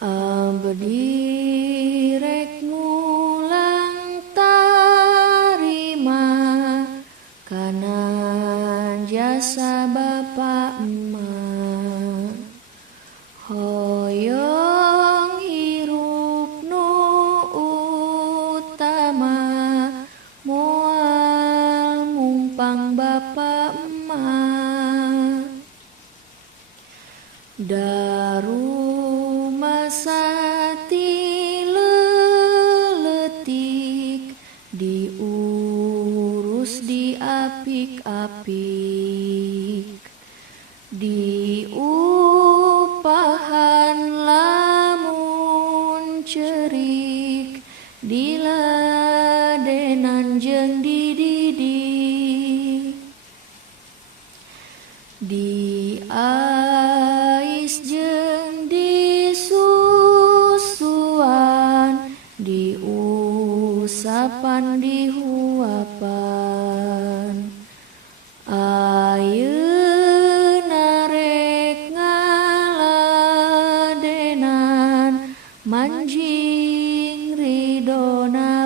Abdi rek ngulang tarima kana jasa bapa emak. Hoyong hirup nu utama moal mumpang bapa emak. Daru masati leletik diurus diapik-apik, diupahan lamun cerik, diladenan jeung dididik, diais jeung disusuan, diusapan dihuapan. Ayeuna rek ngaladenan manjing ridona